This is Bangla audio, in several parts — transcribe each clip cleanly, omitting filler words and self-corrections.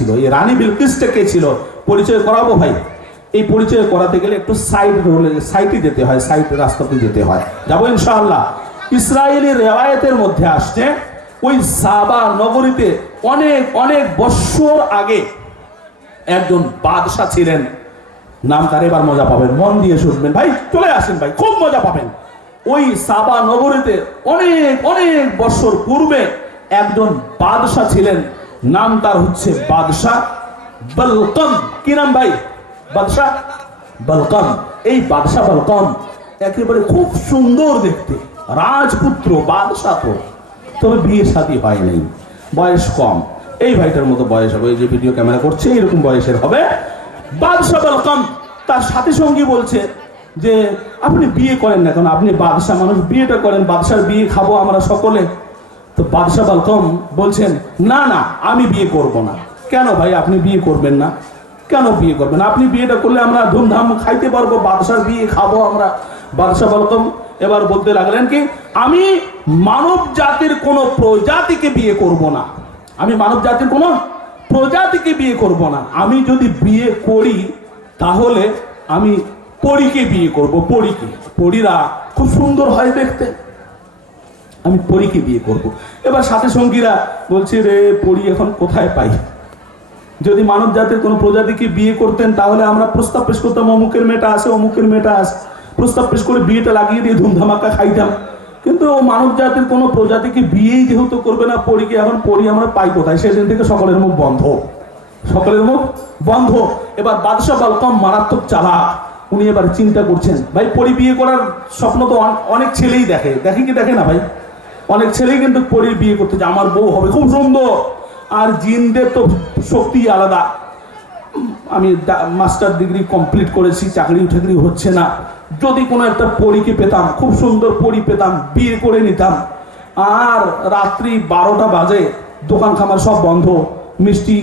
ছিল। এই রানী বিলকিসটা কে ছিল পরিচয় করাবো ভাই। এই পরিচয় করাতে গেলে একটু সাইটে যেতে হয়, সাইড রাস্তাতে যেতে হয়, যাবো ইনশাআল্লাহ। ইসরায়েলি রেওয়ায়েতের মধ্যে আসছে ওই সাবা নগরীতে অনেক অনেক বছর আগে একজন বাদশা ছিলেন। নাম তার এবার মজা পাবেন, মন দিয়ে শুনবেন ভাই, চলে আসেন ভাই, খুব মজা পাবেন। ওই সাবা নগরীতে অনেক অনেক বছর পূর্বে একজন বাদশা ছিলেন, নাম তার হচ্ছে বাদশা বালকাম। কি নাম ভাই? বাদশা বালকাম। এই বাদশা বালকাম একেবারে খুব সুন্দর দেখতে, রাজপুত্র বাদশা তো, তবে বিয়ে শাদী হয় নাই, বয়স কম। এই ভাইটার মতো বয়স হবে, এই যে ভিডিও ক্যামেরা করছে এরকম বয়সের হবে। বাদশা বালকাম তার সাথী সঙ্গী বলছে যে আপনি বিয়ে করেন না কেন, আপনি বাদশা মানুষ, বিয়েটা করেন, বাদশার বিয়ে খাবো আমরা সকলে। তো বাদশা বালকাম বলছেন না না আমি বিয়ে করব না। কেন ভাই আপনি বিয়ে করবেন না? কেন বিয়ে করবেন? আপনি বিয়েটা করলে আমরা ধুমধাম খাইতে পারবো, বাদশার বিয়ে খাবো আমরা। বাদশা বালকাম এবার বলতে লাগলেন কি, আমি মানব জাতির কোনো প্রজাতিকে বিয়ে করব না, আমি মানব জাতির কোনো প্রজাতিকে বিয়ে করব না। আমি যদি বিয়ে করি তাহলে আমি পরীকে বিয়ে করব, পরীকে। পরীরা খুব সুন্দর হয় দেখতে, আমি পরীকে বিয়ে করব। এবার সাথে সঙ্গীরা বলছে রে পরী এখন কোথায় পাই? যদি মানব জাতির কোনো প্রজাতিকে বিয়ে করতেন তাহলে আমরা প্রস্তাব পেশ করতাম, অমুকের মেয়েটা আছে, অমুকের মেয়েটা আছে, প্রস্তাব পেশ করে বিয়েটা লাগিয়ে দিয়ে ধুমধামাকা খাইতাম। কিন্তু মানব জাতির কোনো প্রজাতিকে বিয়েই যেহেতু করবে না পরীকে, এখন পরী আমরা পাই কোথায়? সেদিন থেকে সকলের মুখ বন্ধ, সকলের মুখ বন্ধ। এবার বাদশা বালকাম মারাত্মক চালাক, উনি এবার চিন্তা করছেন ভাই পরী বিয়ে করার স্বপ্ন তো অনেক ছেলেই দেখে, দেখে কি দেখে না ভাই? অনেক ছেলেই কিন্তু পরীর বিয়ে করতে চায়, আমার বউ হবে খুব সুন্দর। আর জিনদের তো শক্তি আলাদা। আমি মাস্টার ডিগ্রি কমপ্লিট করেছি, চাকরি ঠাকরি হচ্ছে না, যদি কোনো একটা পরীকে পেতাম, খুব সুন্দর পরী পেতাম, বিয়ে করে নিতাম। আর রাত্রি 12টা বাজে, দোকান খামার সব বন্ধ, মিষ্টি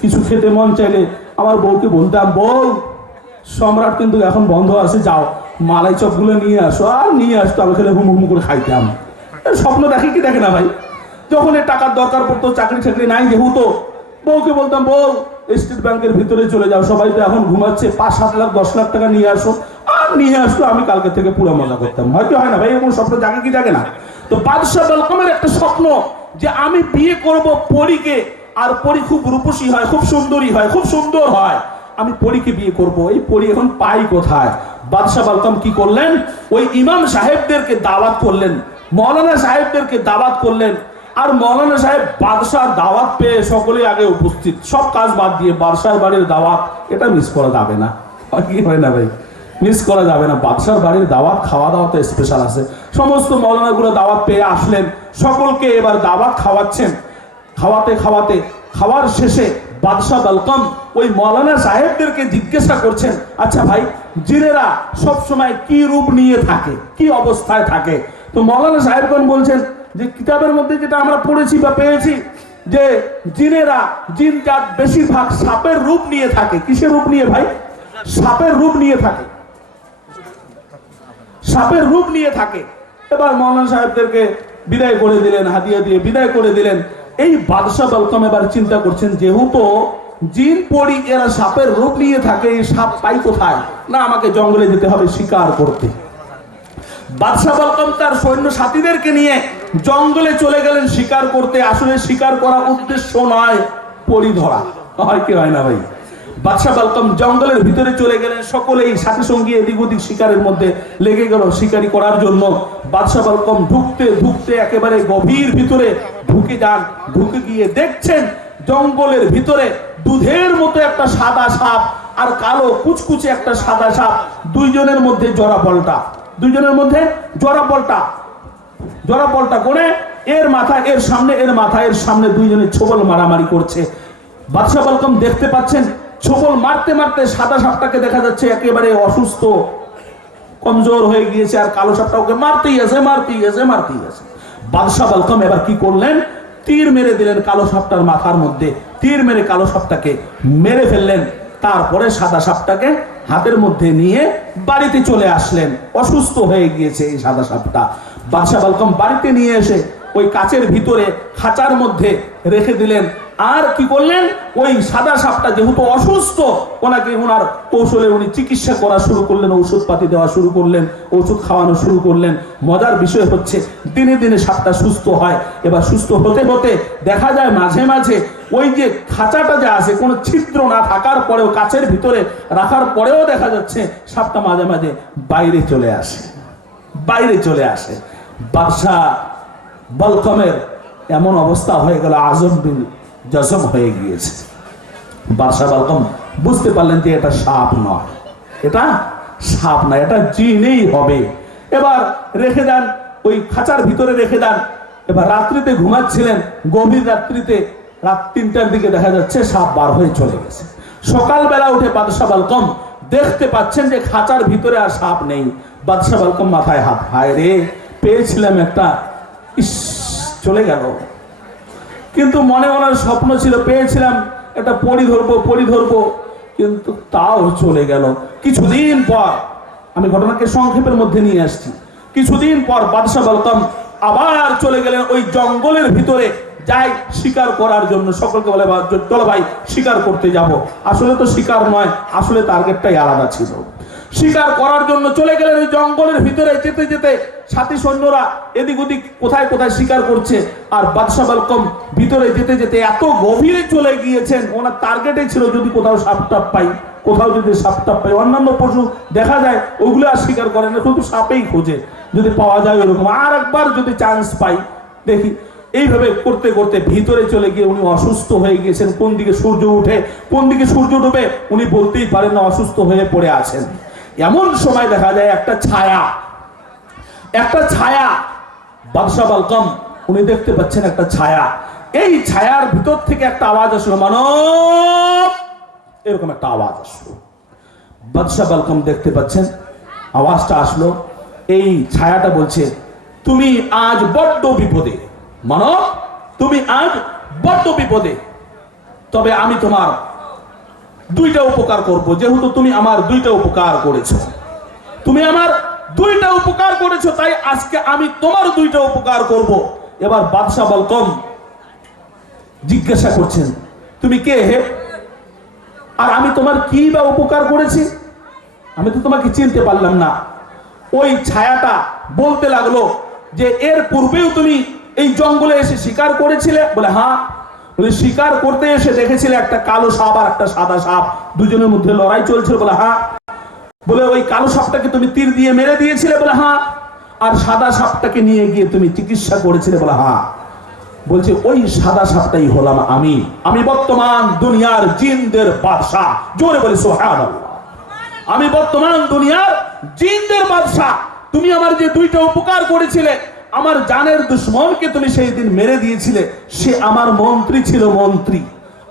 কিছু খেতে মন চাইলে আমার বউকে বলতাম বউ সম্রাট কিন্তু এখন বন্ধ আছে, যাও মালাই চপগুলো নিয়ে আসো, আর নিয়ে আসতো, আমি খেলে হুম হুম করে খাইতাম। স্বপ্ন দেখে কি দেখে না ভাই? যখন এই টাকার দরকার পড়তো, চাকরি চাকরি নাই যেহেতু, বউকে বলতাম বউ স্টেট ব্যাংকের ভিতরে চলে যাও, সবাই তো এখন ঘুমাচ্ছে, 5-7 লাখ 10 লাখ টাকা নিয়ে আসো, আর নিয়ে আসতো, আমি কালকে থেকে পুরো মজা করতাম। হয়তো হয় না ভাই, এরকম স্বপ্ন জাগে কি জাগে না? তো বাদশা বালকামের একটা স্বপ্ন যে আমি বিয়ে করব পরীকে, আর পরী খুব রূপসী হয়, খুব সুন্দরী হয়, খুব সুন্দর হয়, আমি পরীকে বিয়ে করব। এই পরী এখন পাই কোথায়? বাদশা বালকাম কি করলেন, ওই ইমাম সাহেবদেরকে দাওয়াত করলেন, মৌলানা সাহেবদেরকে দাওয়াত করলেন। আর মৌলানা সাহেব বাদশার দাওয়াত পেয়ে সকলে আগে উপস্থিত, সব কাজ বাদ দিয়ে বাদশার বাড়ির দাওয়াত, এটা মিস করা যাবে না। কি হয় না ভাই, মিস করা যাবে না। বাদশার বাড়ির দাওয়াত, খাওয়া দাওয়াতে স্পেশাল আছে। সমস্ত মৌলানাগুলো দাওয়াত পেয়ে আসলেন, সকলকে এবার দাওয়াত খাওয়াচ্ছেন। খাওয়াতে খাওয়াতে খাওয়ার শেষে বাদশা বালকাম ওই মৌলানা সাহেবদেরকে জিজ্ঞাসা করছেন, আচ্ছা ভাই জিনেরা সব সময় কি রূপ নিয়ে থাকে, কি অবস্থায় থাকে? তো মৌলানা সাহেবগণ বলছেন যে কিতাবের মধ্যে যেটা আমরা পড়েছি বা পেয়েছি, যে জিনেরা, জিন জাত বেশিরভাগ সাপের রূপ নিয়ে থাকে। কিসের রূপ নিয়ে ভাই? সাপের রূপ নিয়ে থাকে, সাপের রূপ নিয়ে থাকে। এবার মৌলানা সাহেবদেরকে বিদায় করে দিলেন, হাদিয়া দিয়ে বিদায় করে দিলেন। এই বাদশা বালকাম এবার চিন্তা করছেন, যেহেতু জিন পরি এরা সাপের রূপ নিয়ে থাকে, এই সাপ পাই কোথায়? না আমাকে জঙ্গলে যেতে হবে শিকার করতে। বাদশা বালকাম তার সৈন্য সাথীদেরকে নিয়ে জঙ্গলে চলে গেলেন শিকার করতে। আসলে শিকার করা উদ্দেশ্য নয়, পরি ধরা হয় কি হয় না ভাই? বাদশা বালকাম জঙ্গলের ভিতরে চলে গেলেন, সকলেই সাথী সঙ্গী এদিক ওদিক শিকারের মধ্যে লেগে গেল শিকারি করার জন্য। বাদশা বালকাম ঢুকতে ঢুকতে একেবারে গভীর ভিতরে ঢুকে যান। ঢুকে গিয়ে দেখছেন জঙ্গলের ভিতরে দুধের মতো একটা সাদা সাপ আর কালো কুচকুচে একটা সাদা সাপ, দুইজনের মধ্যে জোড়া পল্টা, দুইজনের মধ্যে জোড়া পল্টা, জোড়া পল্টা করে এর মাথা এর সামনে, এর মাথা এর সামনে, দুইজনে ছোবল মারামারি করছে। বাদশা বালকাম দেখতে পাচ্ছেন ছোবল মারতে মারতে সাদা সাপটাকে দেখা যাচ্ছে একেবারে অসুস্থ, কমজোর হয়ে গিয়েছে, আর কালো সাপটা ওকে মারতেই আছে, মারতেই আছে, মারতেই আছে। বাদশা বালকাম এবার কি করলেন, তীর মেরে দিলেন কালো সাপটার মাথার মধ্যে, তীর মেরে কালো সাপটাকে মেরে ফেললেন। তারপরে সাদা সাপটাকে হাতের মধ্যে নিয়ে বাড়িতে চলে আসলেন। অসুস্থ হয়ে গিয়েছে এই সাদা সাপটা। বাদশা বালকাম বাড়িতে নিয়ে এসে ওই কাচের ভিতরে খাঁচার মধ্যে রেখে দিলেন। আর কি করলেন, ওই সাদা সাপটা যেহেতু অসুস্থ, ওনাকে ওনার কৌশলে উনি চিকিৎসা করা শুরু করলেন, ঔষধপাতি দেওয়া শুরু করলেন, ওষুধ খাওয়ানো শুরু করলেন। মজার বিষয় হচ্ছে দিনে দিনে সাপটা সুস্থ হয়। এবার সুস্থ হতে হতে দেখা যায় মাঝে মাঝে ওই যে খাঁচাটা যে আছে, কোনো ছিদ্র না থাকার পরেও, কাচের ভিতরে রাখার পরেও দেখা যাচ্ছে সাপটা মাঝে মাঝে বাইরে চলে আসে, বাইরে চলে আসে। বাদশাহ বলকমের এমন অবস্থা হয়ে গেল, আজম বিন জজম হয়ে গিয়েছে। বাদশাহ বলকম বুঝতে পারলেন যে এটা সাপ নয়, এটা সাপ না, এটা জিনেই হবে। এবার রেখে দেন, ওই খাঁচার ভিতরে রেখে দেন। এবার রাত্রিতে ঘুমাচ্ছিলেন, গভীর রাত্রিতে রাত 3টার দিকে দেখা যাচ্ছে সাপ বার হয়ে চলে গেছে। সকালবেলা উঠে বাদশাহ বলকম দেখতে পাচ্ছেন যে খাঁচার ভিতরে আর সাপ নেই। বাদশাহ বলকম মাথায় হাত, হায় রে, পেয়েছিলাম একটা, ইস চলে গেল। কিন্তু মনে ওনার স্বপ্ন ছিল, পেয়েছিলাম একটা পরি ধরবো, কিন্তু তাও চলে গেল। কিছুদিন পর, আমি ঘটনাকে সংক্ষেপের মধ্যে নিয়ে আসছি, কিছুদিন পর বাদশাহ বলকম আবার চলে গেলেন ওই জঙ্গলের ভিতরে, যাই শিকার করার জন্য। সকলকে বলে, চলো ভাই শিকার করতে যাব। আসলে তো শিকার নয়, আসলে টার্গেটটাই আলাদা ছিল। শিকার করার জন্য চলে গেলেন ওই জঙ্গলের ভিতরে। যেতে যেতে সাথী সৈন্যরা এদিক ওদিক কোথায় কোথায় শিকার করছে, আর বাদশাহ বলকম ভিতরে যেতে যেতে এত গভীরে চলে গিয়েছেন, ওনার টার্গেটে ছিল যদি কোথাও সাপটাপ পাই, কোথাও যদি সাপটাপ পাই। অন্যান্য পশু দেখা যায় ওগুলো আর শিকার করে না, শুধু সাপেই খোঁজে, যদি পাওয়া যায় ওরকম আর একবার যদি চান্স পাই দেখি। এইভাবে করতে করতে ভিতরে চলে গিয়ে উনি অসুস্থ হয়ে গিয়েছেন। কোন দিকে সূর্য উঠে কোন দিকে সূর্য ডুবে উনি বলতেই পারেন না, অসুস্থ হয়ে পড়ে আছেন। এমন সময় দেখা যায় একটা ছায়া, বাদশাহ বলকম উনি দেখতে পাচ্ছেন একটা ছায়া। এই ছায়ার ভিতর থেকে একটা আওয়াজ আসলো, মানব, এরকম একটা আওয়াজ আসলো। বাদশাহ বলকম দেখতে পাচ্ছেন আওয়াজটা আসলো, এই ছায়াটা বলছে, তুমি আজ বড্ড বিপদে মানব, তুমি আজ বড্ড বিপদে, তবে আমি তোমার 2টা উপকার করব। যেহেতু তুমি আমার 2টা উপকার করেছো, তুমি আমার 2টা উপকার করেছো, তাই আজকে আমি তোমার 2টা উপকার করব। এবার বাদশাহ বলকম জিজ্ঞাসা করছেন, তুমি কে হে, আর আমি তোমার কি বা উপকার করেছি, আমি তো তোমাকে চিনতে পারলাম না। ওই ছায়াটা বলতে লাগলো যে এর পূর্বেও তুমি এই জঙ্গলে এসে শিকার করেছিলে। বলে হ্যাঁ। বলে শিকার করতে এসে দেখেছিলে একটা কালো সাপ আর একটা সাদা সাপ, দুজনের মধ্যে লড়াই চলছিল। বলে হ্যাঁ। বলে ওই কালো সাপটাকে তুমি তীর দিয়ে মেরে দিয়েছিলে। বলে হ্যাঁ। আর সাদা সাপটাকে নিয়ে গিয়ে তুমি চিকিৎসা করেছিলে। বলে হ্যাঁ। বলছে ওই সাদা সাপটাই হলাম আমি, আমি বর্তমান দুনিয়ার জিনদের বাদশা। জোরে বলে সুবহানাল্লাহ। আমি বর্তমান দুনিয়ার জিনদের বাদশা। তুমি আমার যে 2টা উপকার করেছিলে, আমার জানের দুশ্মনকে তুমি সেই দিন মেরে দিয়েছিলে, সে আমার মন্ত্রী ছিল, মন্ত্রী।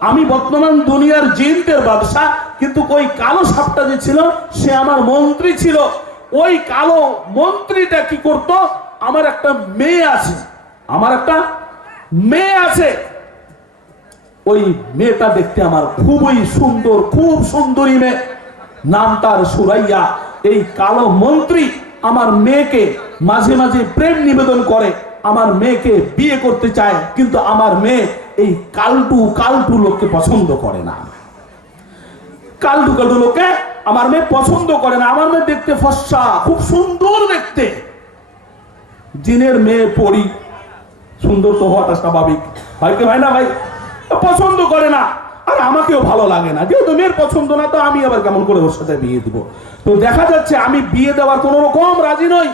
আমি বর্তমান দুনিয়ার জিনদের বাদশা, কিন্তু ওই কালো সাপটা যে ছিল সে আমার মন্ত্রী ছিল। ওই কালো মন্ত্রীটা কি করত, আমার একটা মেয়ে আছে, আমার একটা মেয়ে আছে, ওই মেয়েটা দেখতে আমার খুবই সুন্দর, খুব সুন্দরী মেয়ে, নাম তার সুরাইয়া। এই কালো মন্ত্রী আমার মেয়েকে মাঝে মাঝে প্রেম নিবেদন করে, আমার মেয়েকে বিয়ে করতে চায়, কিন্তু আমার মেয়ে এই কালটু লোককে পছন্দ করে না। কালটু লোকে আমার মেয়ে পছন্দ করে না। আমার মেয়ে দেখতে ফর্সা, খুব সুন্দর দেখতে। জিনের মেয়ে পরি, সুন্দর তো হওয়াটা স্বাভাবিক, হয় কি হয় না ভাই? পছন্দ করে না, আর আমাকেও ভালো লাগে না। যেহেতু মেয়ের পছন্দ না, তো আমি আবার কেমন করে ওর সাথে বিয়ে দিব? তো দেখা যাচ্ছে আমি বিয়ে দেওয়ার কোন রকম রাজি নই।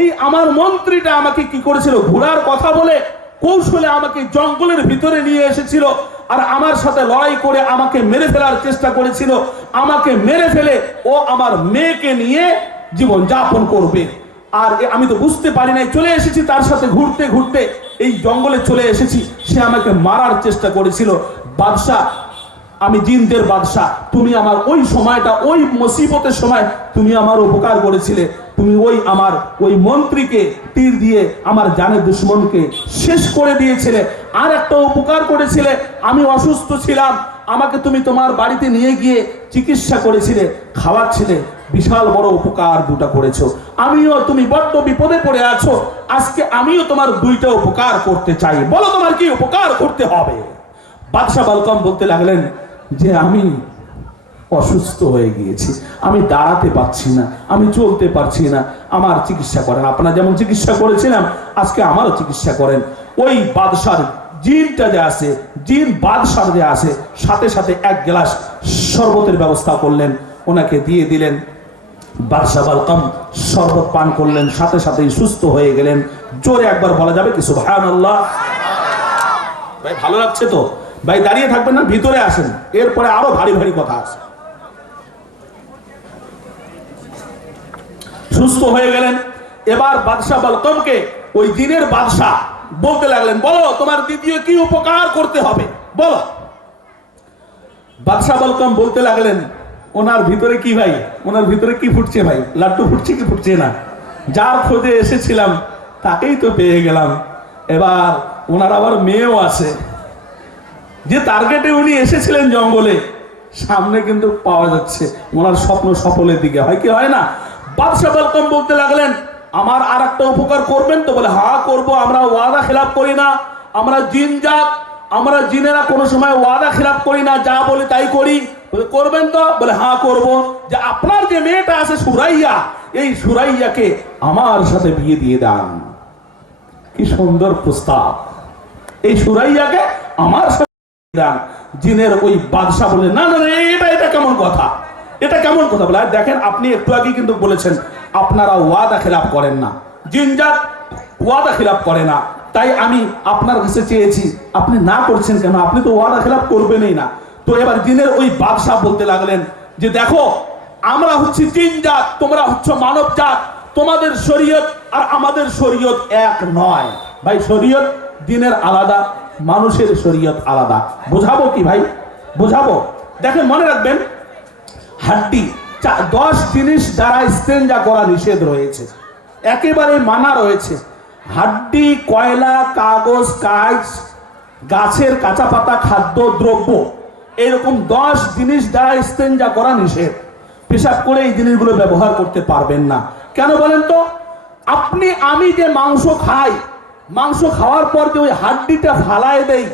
এই আমার মন্ত্রীটা আমাকে কি করেছিল, ঘোড়ার কথা বলে কৌশলে আমাকে জঙ্গলের ভিতরে নিয়ে এসেছিল, আর আমার সাথে লড়াই করে আমাকে মেরে ফেলার চেষ্টা করেছিল। আমাকে মেরে ফেলে ও আমার মেয়েকে নিয়ে জীবন যাপন করবে। আর আমি তো বুঝতে পারি নাই, চলে এসেছি তার সাথে ঘুরতে ঘুরতে, এই জঙ্গলে চলে এসেছি, সে আমাকে মারার চেষ্টা করেছিল। বাদশাহ, আমি জিনদের বাদশাহ, তুমি আমার ওই সময়টা, ওই মুসিবতের সময় তুমি আমার উপকার করেছিলে। তুমি ওই মন্ত্রীকে তীর দিয়ে আমার জানের দুশ্মনকে শেষ করে দিয়েছিলে। আর একটা উপকার করেছিলে, আমি অসুস্থ ছিলাম, আমাকে তুমি তোমার বাড়িতে নিয়ে গিয়ে চিকিৎসা করেছিলে, খাওয়াচ্ছিলে। বিশাল বড় উপকার 2টা করেছো। আমিও, তুমি বড্ড বিপদে পড়ে আছো, আজকে আমিও তোমার 2টা উপকার করতে চাই। বলো তোমার কি উপকার করতে হবে? বাদশাহ বালকাম বলতে লাগলেন যে আমি অসুস্থ হয়ে গিয়েছি, আমি দাঁড়াতে পারছি না, আমি চলতে পারছি না, আমার চিকিৎসা করেন। আপনারা যেমন চিকিৎসা করেছিলাম আজকে আমারও চিকিৎসা করেন। ওই বাদশার জিনটা যে আছে, জিন বাদশার যে আছে, সাথে সাথে এক গ্লাস শরবতের ব্যবস্থা করলেন, ওনাকে দিয়ে দিলেন। বাদশাহ বালকাম শরবত পান করলেন, সাথে সাথেই সুস্থ হয়ে গেলেন। জোরে একবার বলা যাবে কি সুবহানাল্লাহ? ভাই ভালো লাগছে তো? ভাই দাঁড়িয়ে থাকবেন না, ভিতরে আসেন, এরপরে আরো ভারী ভারী কথা আছে। সুস্থ হয়ে গেলেন। এবার বাদশাহ বালকামকে ওই দিনের বাদশাহ বলতে লাগলেন, বলো তোমার দ্বিতীয় কি উপকার করতে হবে, বলো। বাদশাহ বালকাম বলতে লাগলেন, ওনার ভিতরে কি ভাই, ওনার ভিতরে কি ফুটছে ভাই, লাড্ডু ফুটছে কি ফুটছে না? যার খোঁজে এসেছিলাম তাকেই তো পেয়ে গেলাম। এবার ওনার আবার মেয়েও আছে, যে টার্গেটে উনি এসেছিলেন জঙ্গলে, সামনে কিন্তু পাওয়া যাচ্ছে ওনার স্বপ্ন সফলের দিকে, হয় কি হয় না? বাদশাহ বালকাম বলতে লাগলেন, আমার আর একটা উপকার করবেন তো? বলে হ্যাঁ করবো, আমরা ওয়াদা খেলাপ করি না, আমরা জিন জাত, আমরা জিনেরা কোনো সময় ওয়াদা খেলাপ করি না, যা বলি তাই করি। বলে করবেন তো? বলে হ্যাঁ করবো। যে আপনার যে মেয়েটা আছে সুরাইয়া, এই সুরাইয়াকে আমার সাথে বিয়ে দিয়ে দেন। কি সুন্দর প্রস্তাব! এই সুরাইয়াকে আমার সাথে দেন। জিনের ওই বাদশাহ বলে না না এটা কেমন কথা, এটা কেমন কথা? বলে দেখেন আপনি একটু আগে কিন্তু বলেছেন আপনারা ওয়াদা খেলাপ করেন না, জিনজাত ওয়াদা খেলাপ করে না, তাই আমি আপনার কাছে চেয়েছি, আপনি না করছেন কেন? আপনি তো ওয়াদা খেলাপ করবেনই না। তো এবার জিনের ওই বাদশাহ বলতে লাগলেন যে দেখো, আমরা হচ্ছি জিনজাত, তোমরা হচ্ছে মানব জাত, তোমাদের শরীয়ত আর আমাদের শরীয়ত এক নয়। ভাই শরীয়ত দিনের আলাদা, মানুষের শরীয়ত আলাদা। বোঝাবো কি ভাই? বোঝাবো। দেখেন মনে রাখবেন, হাড্ডি 10 জিনিস দ্বারা ইস্তেঞ্জা করা নিষেধ রয়েছে, একেবারে মানা রয়েছে। হাড্ডি, কয়লা, কাগজ, কাঁচ, গাছের কাঁচা পাতা, খাদ্য দ্রব্য, এরকম 10 জিনিস দ্বারা ইস্তেঞ্জা করা নিষেধ। পেশাব করে এই জিনিসগুলো ব্যবহার করতে পারবেন না। কেন বলেন তো? আপনি আমি যে মাংস খাই, মাংস খাওয়ার পর যে ওই হাড্ডিটা ফালায় দেই,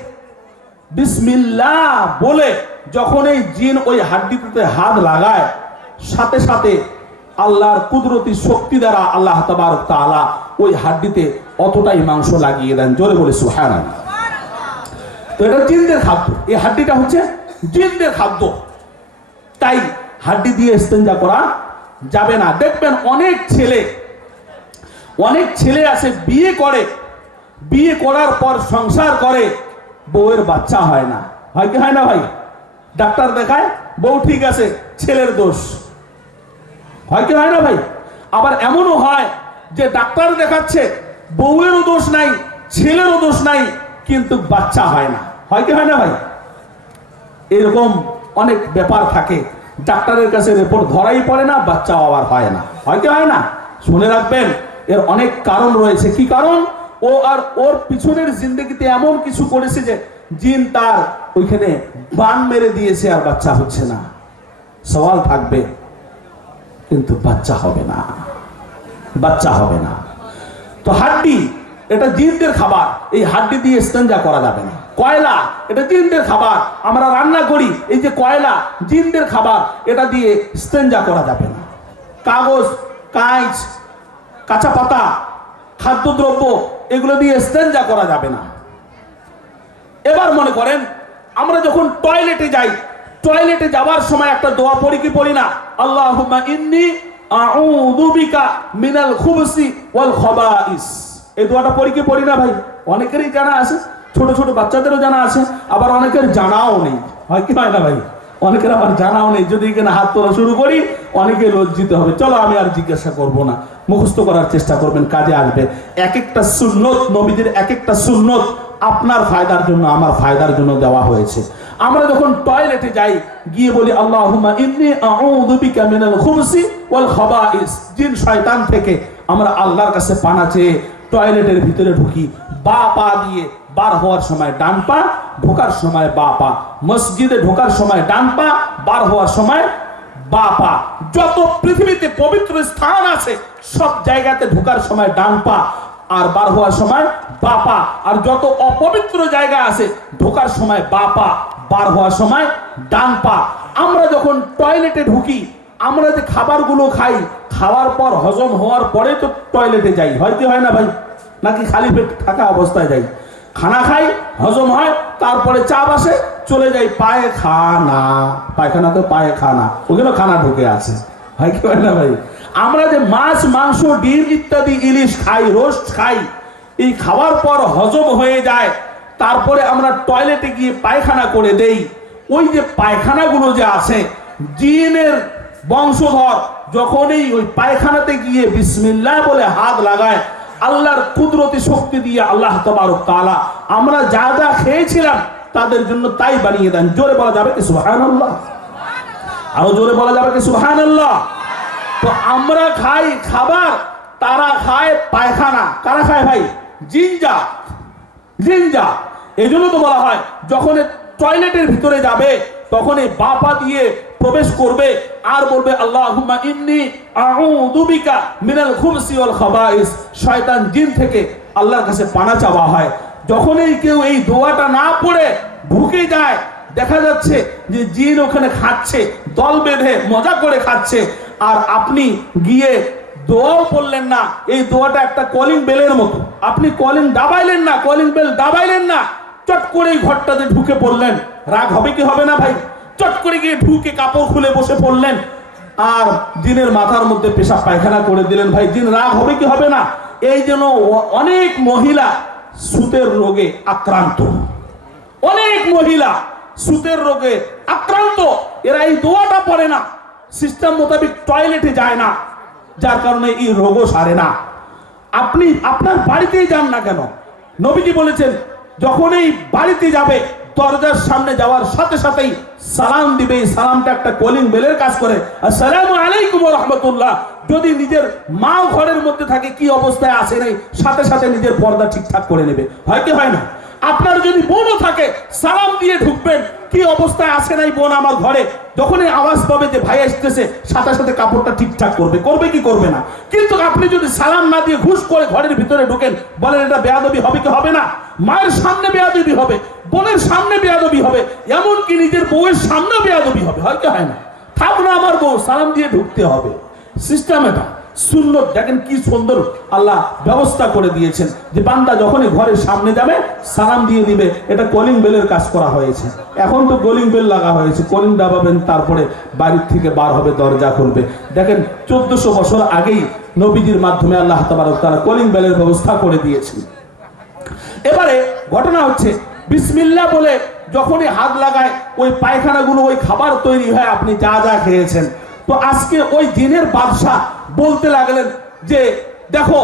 বিসমিল্লাহ বলে যখন এই জিন ওই হাড্ডিতে হাত লাগায়, সাথে সাথে আল্লাহর কুদরতি শক্তি দ্বারা আল্লাহ তাবারক তাআলা ওই হাড্ডিতে অতটাই মাংস লাগিয়ে দেন। জোরে বলে সুবহানাল্লাহ। তো এটা জিনদের খাদ্য, এই হাড্ডিটা হচ্ছে জিনদের খাদ্য, তাই হাড্ডি দিয়ে ইস্তেঞ্জা করা যাবে না। দেখবেন অনেক ছেলে আছে বিয়ে করে, বিয়ে করার পর সংসার করে, বউয়ের বাচ্চা হয় না। হয় কি হয় না ভাই? ডাক্তার দেখায়, বউ ঠিক আছে, ছেলের দোষ। হয় কি হয় না ভাই? আবার এমনও হয় যে ডাক্তার দেখাচ্ছে, বউয়েরও দোষ নাই, ছেলেরও দোষ নাই, কিন্তু বাচ্চা হয় না। হয় কি হয় না ভাই? এরকম অনেক ব্যাপার থাকে, ডাক্তারের কাছে রিপোর্ট ধরাই পড়ে না, বাচ্চা আবার হয় না। হয় কি হয় না? শুনে রাখবেন, এর অনেক কারণ রয়েছে। কি কারণ? ও আর ওর পিছনের জিন্দগিতে এমন কিছু করেছে যে জিন তার ওইখানে বান মেরে দিয়েছে, আর বাচ্চা হচ্ছে না। সওয়াল থাকবে, কিন্তু বাচ্চা হবে না, বাচ্চা হবে না। তো হাড্ডি এটা জিনদের খাবার, এই হাড্ডি দিয়ে ইস্তেঞ্জা করা যাবে না। কয়লা এটা জিনদের খাবার, আমরা রান্না করি, এই যে কয়লা জিনদের খাবার, এটা দিয়ে ইস্তেঞ্জা করা যাবে না। কাগজ, কাঁচ, কাঁচা পাতা, খাদ্যদ্রব্য, এগুলো দিয়ে ইস্তেঞ্জা করা যাবে না। এবার মনে করেন আমরা যখন টয়লেটে যাই, টয়লেটে যাওয়ার সময় একটা দোয়া পড়ি কি পড়ি না? আল্লাহুম্মা ইন্নী আউযু বিকা মিনাল খুবসি ওয়াল খাবাইস। এই দোয়াটা পড়ি কি পড়ি না ভাই? অনেকেরই জানা আছে, ছোট ছোট বাচ্চাদেরও জানা আছে, আবার অনেকের জানাও নেই। হয় কি হয় না ভাই? অনেকের আবার জানাও নেই। যদি এখানে হাত তোলা শুরু করি অনেকে লজ্জিত হবে। চলো আমি আর জিজ্ঞাসা করব না, মুখস্থ করার চেষ্টা করবেন, কাজে আসবে। এক একটা সুন্নত, নবীদের এক একটা সুন্নত আপনার ফায়দার জন্য, আমার ফায়দার জন্য দেওয়া হয়েছে। আমরা যখন টয়লেটে যাই, গিয়ে বলি আল্লাহুম্মা ইন্নী আউযু বিকা মিনাল খুবসি ওয়াল খাবাইস। জিন শয়তান থেকে আমরা আল্লাহর কাছে পানা চেয়ে টয়লেটের ভিতরে ঢুকি, বা পা দিয়ে বার হওয়ার সময় ডান পা, ঢোকার সময় বা পা। মসজিদে ঢোকার সময় ডান পা, বার হওয়ার সময় বা পা। যত পৃথিবীতে পবিত্র স্থান আছে সব জায়গাতে ঢোকার সময় ডান পা, আর বার হওয়ার সময় বাপা। আর যত অপবিত্র জায়গা আছে ঢোকার সময় বাপা, বার হওয়ার সময় ডান পা। আমরা যখন টয়লেটে ঢুকি, আমরা যে খাবারগুলো খাই, খাওয়ার পর হজম হওয়ার পরে তো টয়লেটে যাই, হয় কি হয় না ভাই? নাকি খালি পেট থাকা অবস্থায় যাই? খানা খাই, হজম হয়, তারপরে চাপ আসে, চলে যাই পায়খানা। পায়খানা তো পায়খানা, ওখানে খানা ঢুকে আছে, হয় কি হয় না ভাই? আমরা যে মাছ, মাংস, ডিম ইত্যাদি, ইলিশ খাই, রোস্ট খাই, এই খাওয়ার পর হজম হয়ে যায়, তারপরে আমরা টয়লেটে গিয়ে পায়খানা করে দেই। ওই যে পায়খানাগুলো যে আছে, জিনের বংশধর যখনই ওই পায়খানাতে গিয়ে বিসমিল্লাহ বলে হাত লাগায়, আল্লাহর কুদরতি শক্তি দিয়ে আল্লাহ তাবারক তাআলা আমরা যা যা খেয়েছিলাম তাদের জন্য তাই বানিয়ে দেন। জোরে বলা যাবে কি সুবহানাল্লাহ? আরো জোরে বলা যাবে কি সুবহানাল্লাহ? তো আমরা খাই খাবার, তারা খায় পায়খানা। কারা খায় ভাই? জিনজাত, জিনজাত। এই জন্য তো বলা হয় যখন টয়লেটের ভিতরে যাবে তখন এই বাপা দিয়ে প্রবেশ করবে আর বলবে আল্লাহুম্মা ইন্নী আউযু বিকা মিনাল খুবসি ওয়াল খাবাইস। শয়তান জিন থেকে আল্লাহর কাছে পানা চাওয়া হয়। যখনই কেউ এই দোয়াটা না পড়ে ঢুকে যায়, দেখা যাচ্ছে যে জিন ওখানে খাচ্ছে, দল বেঁধে মজা করে খাচ্ছে, আর আপনি গিয়ে দোয়াও পড়লেন না। এই দোয়াটা একটা কলিং বেলের মতো, আপনি কলিং দাবাইলেন না, কলিং বেল দাবাইলেন না, চট করে এই ঘরটাতে ঢুকে পড়লেন। রাগ হবে কি হবে না ভাই? চট করে গিয়ে ঢুকে কাপড় খুলে বসে পড়লেন আর জিনের মাথার মধ্যে পেশাব পায়খানা করে দিলেন। ভাই জিন রাগ হবে কি হবে না? এই জন্য অনেক মহিলা সুতের রোগে আক্রান্ত, অনেক মহিলা সুতের রোগে আক্রান্ত। এরা এই দোয়াটা পড়ে না, সিস্টেম মোতাবেক টয়লেটে যায় না, যার কারণে এই রোগও সারে না। আপনি আপনার বাড়িতেই যান না কেন, নবীজি বলেছেন যখন এই বাড়িতে যাবে দরজার সামনে যাওয়ার সাথে সাথেই সালাম দিবে। এই সালামটা একটা কলিং বেলের কাজ করে, আসসালামু আলাইকুম ওয়া রাহমাতুল্লাহ। যদি নিজের মা ঘরের মধ্যে থাকে, কি অবস্থায় আছে নাই, সাথে সাথে নিজের পর্দা ঠিকঠাক করে নেবে, হয় কি হয় না? আপনার যদি বোনও থাকে, সালাম দিয়ে ঢুকবেন, কি অবস্থায় আছে নাই বোন আমার ঘরে, যখনই আওয়াজ পাবে যে ভাই আসতেছে, সাথে সাথে কাপড়টা ঠিকঠাক করবে, করবে কি করবে না? কিন্তু আপনি যদি সালাম না দিয়ে ঘুষ করে ঘরের ভিতরে ঢুকেন, বলেন এটা বেয়াদবি হবে কি হবে না? মায়ের সামনে বেয়াদবি হবে, বোনের সামনে বেয়াদবি হবে, এমনকি নিজের বউয়ের সামনে বেয়াদবি হবে, হয় কি হয় না? থাক না আমার বউ, সালাম দিয়ে ঢুকতে হবে। সিস্টেম এটা, সুন্নত। দেখেন কি সুন্দর আল্লাহ ব্যবস্থা করে দিয়েছেন যে বান্দা যখনই ঘরের সামনে যাবে সালাম দিয়ে দিবে। এটা কলিং বেলের কাজ করা হয়েছে। এখন তো কলিং বেল লাগা হয়েছে, কলিং দাবাবেন, তারপরে বাড়ির থেকে বার হবে, দরজা খুলবে। দেখেন 1400 বছর আগেই নবীজির মাধ্যমে আল্লাহ তাবারক তাআলা কলিং বেলের ব্যবস্থা করে দিয়েছেন। এবারে ঘটনা হচ্ছে বিসমিল্লাহ বলে যখনই হাত লাগায় ওই পায়খানাগুলো, ওই খাবার তৈরি হয় আপনি যা যা খেয়েছেন। তো আজকে ওই জিনের বাদশা বলতে লাগলেন যে দেখো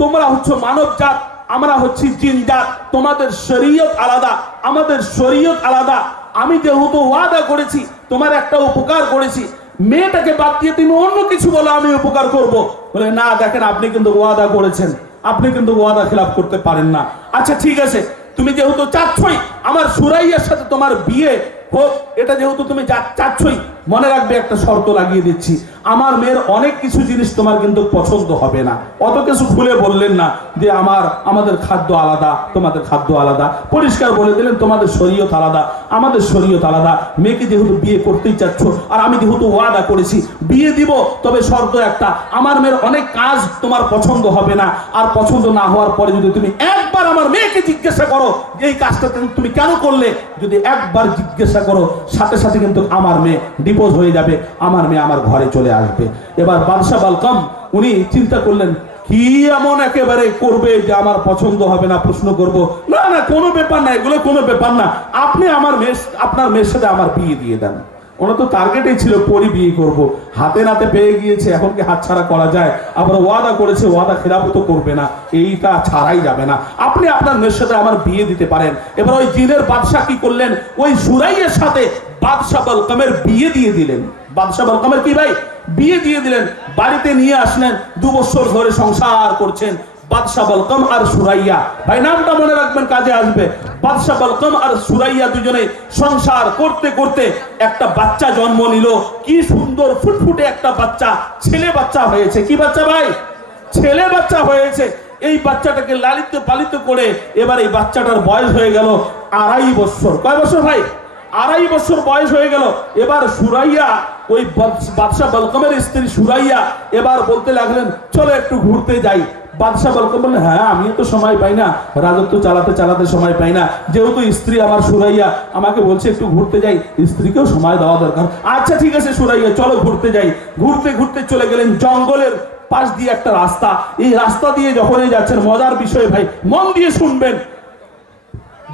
তোমরা হচ্ছে মানব জাত, আমরা হচ্ছি জিন জাত, তোমাদের শরীয়ত আলাদা, আমাদের শরীয়ত আলাদা। আমি যেহেতু ওয়াদা করেছি, তোমার একটা উপকার করেছি, মেয়েটাকে বাদ দিয়ে তুমি অন্য কিছু বলো আমি উপকার করব। বলে না, দেখেন আপনি কিন্তু ওয়াদা করেছেন, আপনি কিন্তু ওয়াদা খেলাপ করতে পারেন না। আচ্ছা ঠিক আছে, তুমি যেহেতু চাচ্ছই আমার সুরাইয়ার সাথে তোমার বিয়ে হোক, এটা যেহেতু তুমি চাচ্ছই, মনে রাখবে একটা শর্ত লাগিয়ে দিচ্ছি, আমার মেয়ের অনেক কিছু জিনিস তোমার কিন্তু পছন্দ হবে না। অত কিছু খুলে বললেন না যে আমাদের খাদ্য আলাদা, তোমাদের খাদ্য আলাদা, পরিষ্কার বলে দিলেন তোমাদের শরীয়ত আলাদা, আমাদের শরীয়ত আলাদা। মেয়েকে যেহেতু বিয়ে করতেই চাচ্ছ, আর আমি যেহেতু ওয়াদা করেছি বিয়ে দিব, তবে শর্ত একটা, আমার মেয়ের অনেক কাজ তোমার পছন্দ হবে না, আর পছন্দ না হওয়ার পরে যদি তুমি একবার আমার মেয়েকে জিজ্ঞাসা করো যে এই কাজটা তুমি কেন করলে, যদি একবার জিজ্ঞাসা করো, সাথে সাথে কিন্তু আমার মেয়ে ডিভোর্স হয়ে যাবে, আমার মেয়ে আমার ঘরে চলে আসবে। এবার বাদশা বালকাম উনি চিন্তা করলেন কি এমন একেবারে করবে যে আমার পছন্দ হবে না, প্রশ্ন করব, না না কোনো ব্যাপার না, এগুলো কোনো ব্যাপার না, আপনি আমার মেয়ে, আপনার মেয়ের সাথে আমার বিয়ে দিয়ে দেন। ওনার তো টার্গেটই ছিল পরি বিয়ে করব, হাতে নাতে পেয়ে গিয়েছে, এখন কি হাত ছাড়া করা যায়? আবার ওয়াদা করেছে, ওয়াদা খেলাফ তো করবে না, এইটা ছাড়াই যাবে না, আপনি আপনার মেয়ের সাথে আমার বিয়ে দিতে পারেন। এবার ওই জিনের বাদশাহ কি করলেন, ওই সুরাইয়ের সাথে বাদশা বালকামের বিয়ে দিয়ে দিলেন। বাদশা বালকামের কি ভাই বিয়ে দিয়ে দিলেন, বাড়িতে নিয়ে আসলেন, 2 বছর ধরে সংসার করছেন বাদশা বালকাম আর সুরাইয়া। ভাই নামটা মনে রাখবেন, কাজে আসবে। বাদশা বালকাম আর সুরাইয়া দুজনে সংসার করতে করতে একটা বাচ্চা জন্ম নিল। কি সুন্দর ফুটফুটে একটা বাচ্চা, ছেলে বাচ্চা হয়েছে। কি বাচ্চা ভাই? ছেলে বাচ্চা হয়েছে। এই বাচ্চাটাকে লালিত পালিত করে এবার এই বাচ্চাটার বয়স হয়ে গেল 2.5 বছর। কয় বছর ভাই? 2.5 বছর বয়স হয়ে গেল। এবার সুরাইয়া, ওই বাদশাহ বলকমের স্ত্রী সুরাইয়া এবার বলতে লাগলেন, চলো একটু ঘুরতে যাই। বাদশাহ বলকম বললেন, হ্যাঁ আমিও তো সময় পাই না, রাজত্ব চালাতে চালাতে সময় পাই না, যেহেতু স্ত্রী আমার সুরাইয়া আমাকে বলছে একটু ঘুরতে যাই, স্ত্রীকেও সময় দেওয়া দরকার। আচ্ছা ঠিক আছে সুরাইয়া, চলো ঘুরতে যাই। ঘুরতে ঘুরতে চলে গেলেন জঙ্গলের পাশ দিয়ে একটা রাস্তা। এই রাস্তা দিয়ে যখনই যাচ্ছেন, মজার বিষয় ভাই, মন দিয়ে শুনবেন,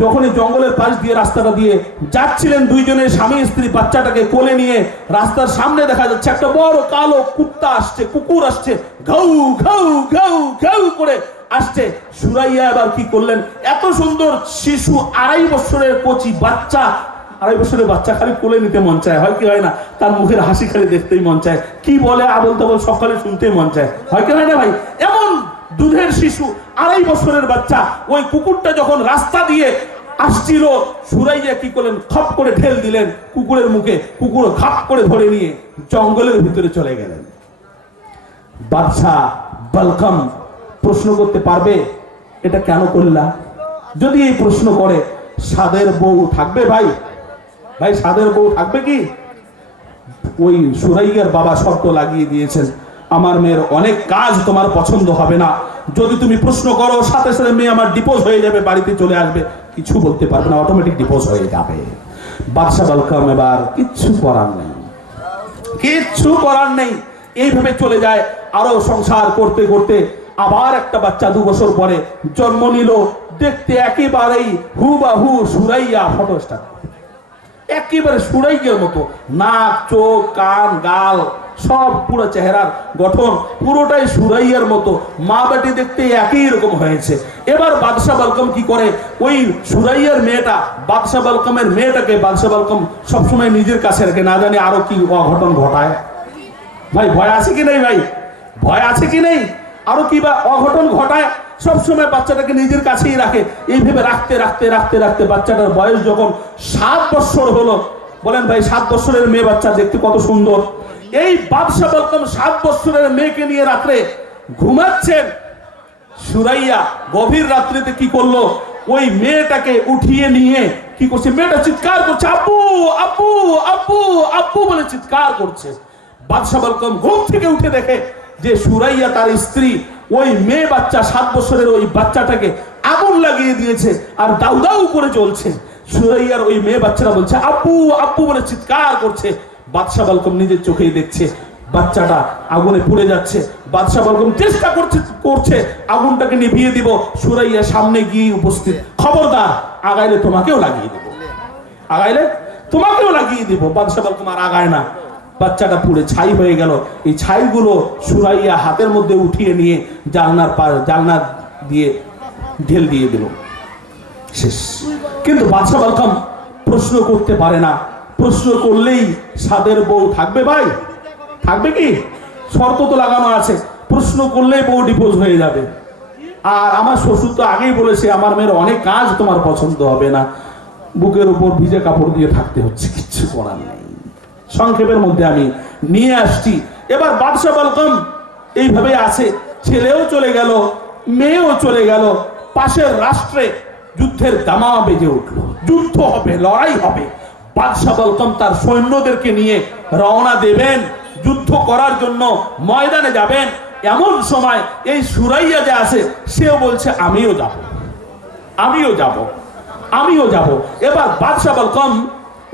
যখনই জঙ্গলের পাশ দিয়ে রাস্তাটা দিয়ে যাচ্ছিলেন, দুইজনে স্বামী স্ত্রী বাচ্চাটাকে কোলে নিয়ে রাস্তার সামনে দেখা যাচ্ছে একটা বড় কালো কুত্তা আসছে, কুকুর আসছে, ঘাউ ঘাউ ঘাউ ঘাউ করে আসছে। সুরাইয়া এবার কি করলেন, এত সুন্দর শিশু, 2.5 বছরের কচি বাচ্চা, 2.5 বছরের বাচ্চা খালি কোলে নিতে মন চায়, হয় কি হয় না? তার মুখের হাসি খালি দেখতেই মন চায়, কি বলে আবল তাবল সকালে শুনতেই মন চায়, হয় কি হয় না ভাই? এমন দুধের শিশু, 2.5 বছরের বাচ্চা, ওই কুকুরটা যখন রাস্তা দিয়ে আসছিল, সুরাইয়া কি করলেন, খপ করে ঢেল দিলেন কুকুরের মুখে, কুকুর খাপ করে ধরে নিয়ে জঙ্গলের ভিতরে চলে গেলেন। বাদশাহ বলকম প্রশ্ন করতে পারবে, এটা কেন করলা? যদি এই প্রশ্ন করে, সাদের বউ থাকবে ভাই? ভাই সাদের বউ থাকবে কি? ওই সুরাইয়ার বাবা শর্ত লাগিয়ে দিয়েছেন, আমার মেয়ের অনেক কাজ তোমার পছন্দ হবে না, যদি তুমি প্রশ্ন করো সাথে সাথে মেয়ে আমার ডিপোজ হয়ে যাবে, বাড়িতে চলে আসবে, কিছু বলতে পারবে না, অটোমেটিক ডিপোজ হয়ে যাবে। বাদশাহ বলকম এবার কিচ্ছু করার নেই, কিচ্ছু করার নেই, এইভাবে চলে যায়। আরো সংসার করতে করতে আবার একটা বাচ্চা 2 বছর পরে জন্ম নিল, দেখতে একেবারেই হুবাহু সুরাইয়া ফটোস্টার, একেবারে সুরাইয়ার মতো, নাক, চোখ, কান, গাল সব পুরো চেহারার গঠন পুরোটাই সুরাইয়ার মতো, মা বেটি দেখতে একই রকম হয়েছে। এবার বাদশাহ বলকম কি করে, ওই সুরাইয়ার মেয়েটা, বাদশাহ বলকমের মেয়েটাকে বাদশাহ বলকম সবসময় নিজের কাছে রাখে, না জানি আরো কি অঘটন ঘটায়। ভাই ভয় আছে কি নেই? ভাই ভয় আছে কি নেই? আরো কি বা অঘটন ঘটায়, সবসময় বাচ্চাটাকে নিজের কাছেই রাখে। এইভাবে রাখতে রাখতে রাখতে রাখতে বাচ্চাটার বয়স যখন 7 বছর হলো, বলেন ভাই 7 বছরের মেয়ে বাচ্চা দেখতে কত সুন্দর। এই বাদশাহ বলকম 7 বছরের মেয়েকে নিয়ে রাত্রে ঘুমাচ্ছেন। সুরাইয়া গভীর রাত্রিতে কি করলো, ওই মেয়েটাকে উঠিয়ে নিয়ে কি করছে, মেয়েটা চিৎকার করছে, আব্বু আব্বু আব্বু আব্বু বলে চিৎকার করছে। বাদশাহ বলকম ঘুম থেকে উঠে দেখে যে সুরাইয়া তার স্ত্রী ওই মেয়ে বাচ্চা 7 বছরের ওই বাচ্চাটাকে আগুন লাগিয়ে দিয়েছে আর দাউ দাউ করে জ্বলছে। সুরাইয়ার ওই মেয়ে বাচ্চারা বলছে আব্বু আব্বু বলে চিৎকার করছে। বাদশাহ বলকম নিজের চোখেই দেখছে বাচ্চাটা আগুনে পুড়ে যাচ্ছে। বাদশাহ বলকম চেষ্টা করছে আগুনটাকে নিভিয়ে দিব। সুরাইয়া সামনে গিয়ে উপস্থিত, খবরদার আগাইলে তোমাকেও লাগিয়ে দিব, আগাইলে তোমাকেও লাগিয়ে দিব। বাদশাহ বলকম আর আগায় না, বাচ্চাটা পুড়ে ছাই হয়ে গেল। এই ছাইগুলো সুরাইয়া হাতের মধ্যে উঠিয়ে নিয়ে জানলা দিয়ে ঢেল দিয়ে দিল, শেষ। কিন্তু বাদশাহ বলকম প্রশ্ন করতে পারে না, প্রশ্ন করলেই সাদের বউ থাকবে ভাই? থাকবে কি? শর্ত তো লাগানো আছে, প্রশ্ন করলেই বউ ডিভোর্স হয়ে যাবে। আর আমার শ্বশুর তো আগেই বলেছে আমার মেয়ের অনেক কাজ তোমার পছন্দ হবে না, বুকের উপর ভিজে কাপড় দিয়ে থাকতে হচ্ছে, কিচ্ছু করার নেই। সংক্ষেপের মধ্যে আমি নিয়ে আসছি। এবার বাদশাহ বলকম এইভাবে আছে, ছেলেও চলে গেল, মেয়েও চলে গেল। পাশের রাষ্ট্রে যুদ্ধের দামা বেজে উঠলো, যুদ্ধ হবে, লড়াই হবে। বাদশাহ বলকম তার সৈন্যদেরকে নিয়ে রওনা দেবেন, যুদ্ধ করার জন্য ময়দানে যাবেন। এমন সময় এই সুরাইয়া যে আছে সেও বলছে আমিও যাব, আমিও যাব, আমিও যাব। এবার বাদশাহ বলকম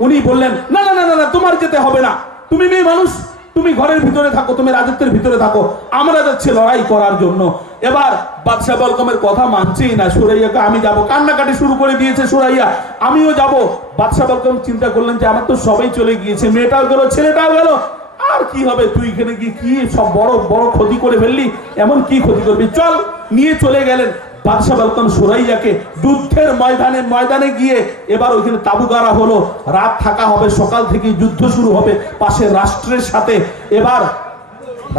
উনি বললেন না না না না, তোমার যেতে হবে না, তুমি মেয়ে মানুষ, তুমি ঘরের ভিতরে থাকো, তুমি রাজত্বের ভিতরে থাকো, আমরা যাচ্ছি লড়াই করার জন্য। এবার বাদশাহ বলকমের কথা মানছেই না, সুরাইয়াকে আমি যাব, কান্নাকাটি শুরু করে দিয়েছে সুরাইয়া, আমিও যাব। বাদশাহ বলকম চিন্তা করলেন যে আমার তো সবাই চলে গিয়েছে, মেয়েটাও গেল, ছেলেটাও গেল, আর কি হবে, তুই এখানে গিয়ে কি সব বড় বড় ক্ষতি করে ফেললি, এমন কি ক্ষতি করবি, চল। নিয়ে চলে গেলেন বাদশাহ বলকম সুরাইয়াকে যুদ্ধের ময়দানে গিয়ে। এবার ওইখানে তাবু গাড়া হলো, রাত থাকা হবে, সকাল থেকে যুদ্ধ শুরু হবে পাশের রাষ্ট্রের সাথে। এবার